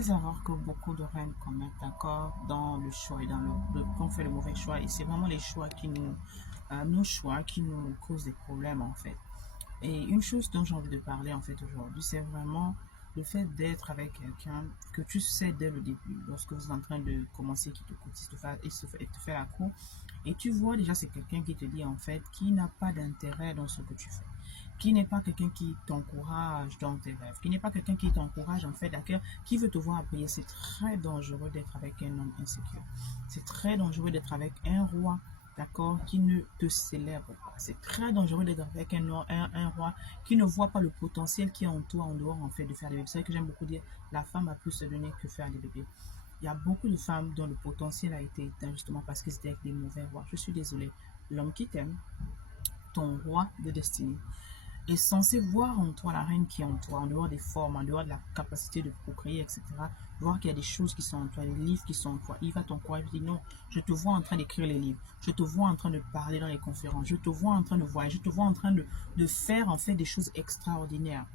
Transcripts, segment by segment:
des erreurs que beaucoup de reines commettent, d'accord, dans le choix et dans qu'on fait le mauvais choix. Et c'est vraiment les choix qui nos choix qui nous causent des problèmes, en fait. Et une chose dont j'ai envie de parler, en fait, aujourd'hui, c'est vraiment le fait d'être avec quelqu'un que tu sais dès le début, lorsque vous êtes en train de commencer, qui te coûte, et te fait la cour, et tu vois déjà c'est quelqu'un qui te dit en fait qui n'a pas d'intérêt dans ce que tu fais, qui n'est pas quelqu'un qui t'encourage dans tes rêves, qui n'est pas quelqu'un qui t'encourage en fait d'accord, qui veut te voir briller. C'est très dangereux d'être avec un homme insécure. C'est très dangereux d'être avec un roi, d'accord, qui ne te célèbre pas. C'est très dangereux d'être avec un roi qui ne voit pas le potentiel qui est en toi en dehors en fait de faire des bébés. C'est vrai que j'aime beaucoup dire la femme a plus se donner que faire des bébés. Il y a beaucoup de femmes dont le potentiel a été éteint justement parce qu'ils étaient avec des mauvais rois. Je suis désolée. L'homme qui t'aime, ton roi de destinée, est censé voir en toi la reine qui est en toi, en dehors des formes, en dehors de la capacité de procréer, etc. Voir qu'il y a des choses qui sont en toi, des livres qui sont en toi. Il va t'encourager, il dit non, je te vois en train d'écrire les livres, je te vois en train de parler dans les conférences, je te vois en train de voyager, je te vois en train de faire en fait des choses extraordinaires.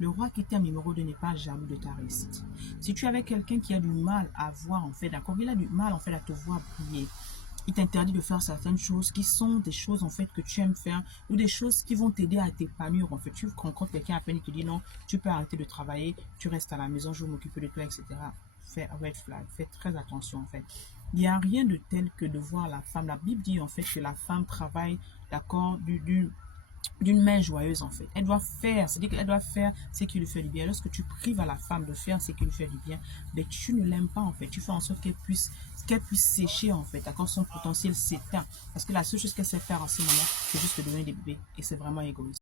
Le roi qui était numéro 2 n'est pas jaloux de ta réussite. Si tu es avec quelqu'un qui a du mal à voir en fait, d'accord, il a du mal en fait à te voir briller, il t'interdit de faire certaines choses qui sont des choses en fait que tu aimes faire ou des choses qui vont t'aider à t'épanouir. En fait, tu rencontres quelqu'un à peine, il te dit non, tu peux arrêter de travailler, tu restes à la maison, je vais m'occuper de toi, etc. Fais red flag, fais très attention en fait. Il n'y a rien de tel que de voir la femme. La Bible dit en fait que la femme travaille, d'accord, d'une main joyeuse en fait. Elle doit faire, c'est-à-dire qu'elle doit faire ce qui lui fait du bien. Lorsque tu prives à la femme de faire ce qui lui fait du bien, mais tu ne l'aimes pas en fait. Tu fais en sorte qu'elle puisse sécher en fait, d'accord, son potentiel s'éteint. Parce que la seule chose qu'elle sait faire en ce moment, c'est juste te donner des bébés. Et c'est vraiment égoïste.